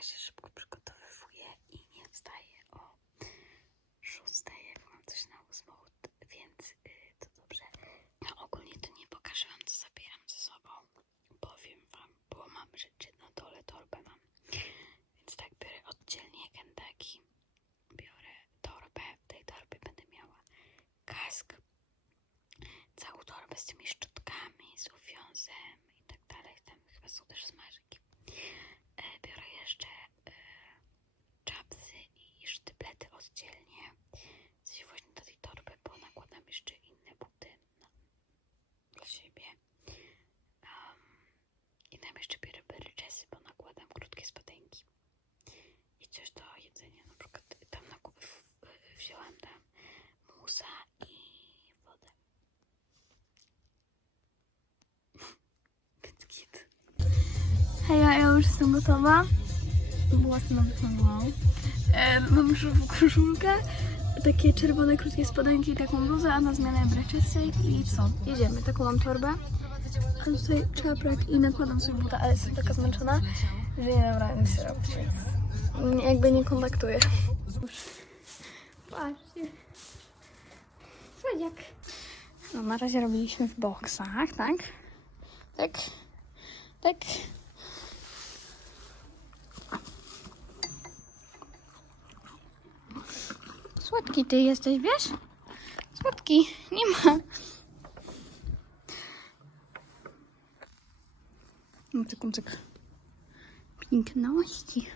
ja się szybko przygotowywuję i nie wstaję o 6, jak mam coś na 8, więc y, to dobrze. No ogólnie to nie pokażę wam, co zabieram ze sobą. Powiem wam, bo mam rzeczy na dole, torbę mam. Więc tak, biorę oddzielnie Kentucky. Biorę torbę, w tej torbie będę miała kask, całą torbę z tymi szczotkami, z uwiązem i tak dalej. Tam chyba są też smażyki. Jeszcze e, czapsy i sztyblety oddzielnie. Coś właśnie do tej torby, bo nakładam jeszcze inne buty na, dla siebie. Um, I tam jeszcze biorę beryczesy, bo nakładam krótkie spodenki. I coś do jedzenia, na przykład tam na, w, wzięłam tam musa i wodę. Hej, ja już jestem gotowa. Była scena wyglądała. E, mam już koszulkę, takie czerwone krótkie spodenki i taką bluzę, a na zmianę breczesy i co? Jedziemy. Taką mam torbę. A tutaj czaprak i nakładam sobie buta, ale jestem taka zmęczona, że nie dam rady nic robić, więc jakby nie kontaktuję. Patrzcie. Słodziak. No na razie robiliśmy w boksach, tak? Tak. Tak. Słodki ty jesteś, wiesz? Słodki, nie ma. No taką tak piękności.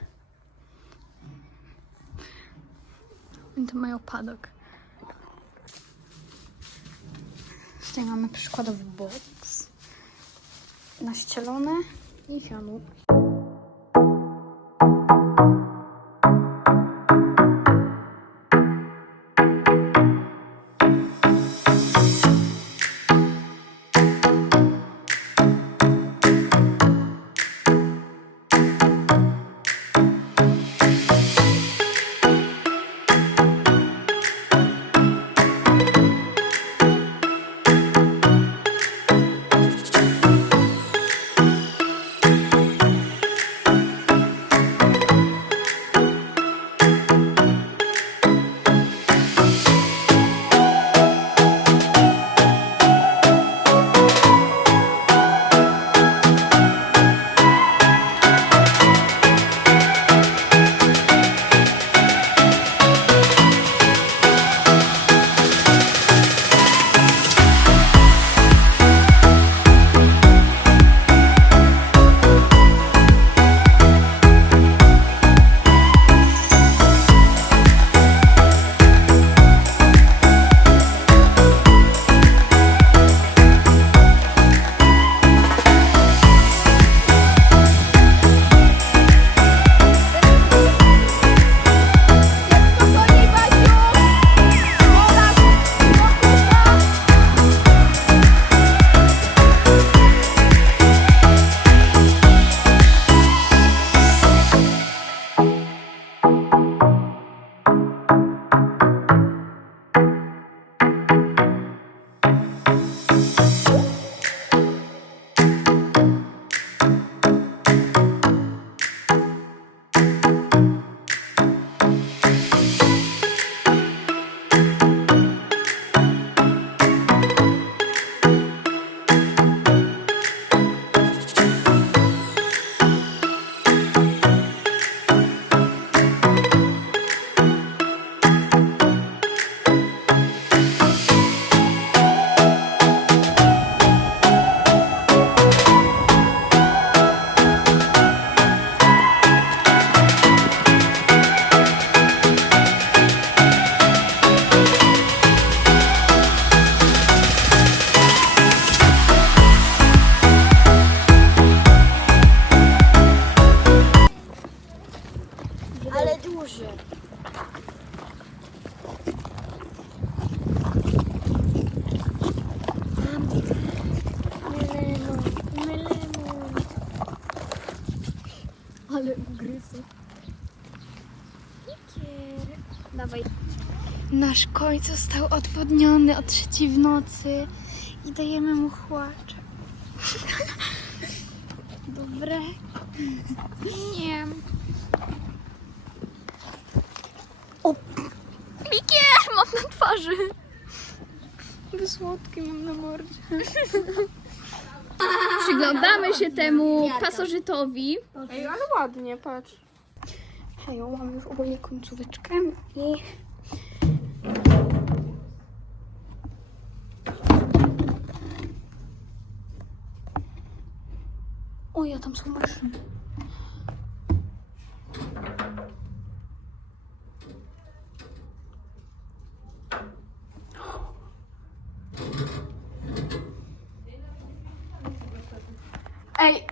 I to mają padok. Tutaj mamy przykładowy boks. Naścielone i siano. Ale duży. Melemon. Ale. Nasz koń został odwodniony o trzeciej w nocy i dajemy mu chłacze. Dobre. Nie. O! Mikier! Mam na twarzy! Słodki mam na mordzie. Przyglądamy się temu pasożytowi. Ej, ale ładnie, patrz. Hejo, mam już ogólnie końcóweczkę i... O, ja tam są myszy. Ej,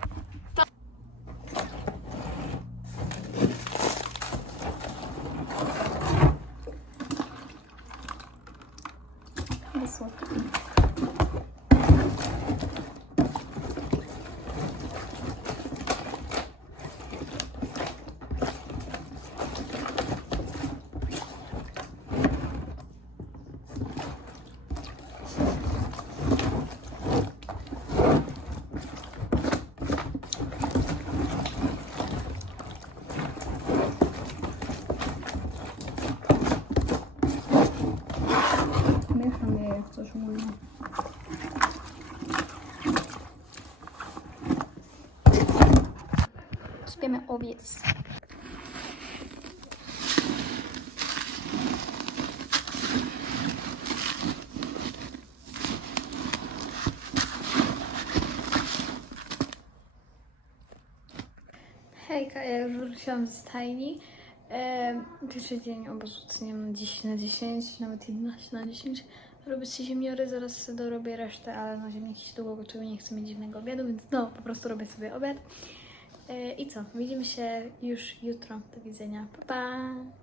Śpiemy owiec. Hejka, ja już wróciłam z stajni. Ehm, Pierwszy dzień obozu oceniam na 10 na 10, nawet 11 na 10. Robię sobie ziemniory, zaraz dorobię resztę, ale na ziemniaki się długo gotują, nie chcę mieć dziwnego obiadu, więc no, po prostu robię sobie obiad. E, I co, widzimy się już jutro. Do widzenia. Pa, pa!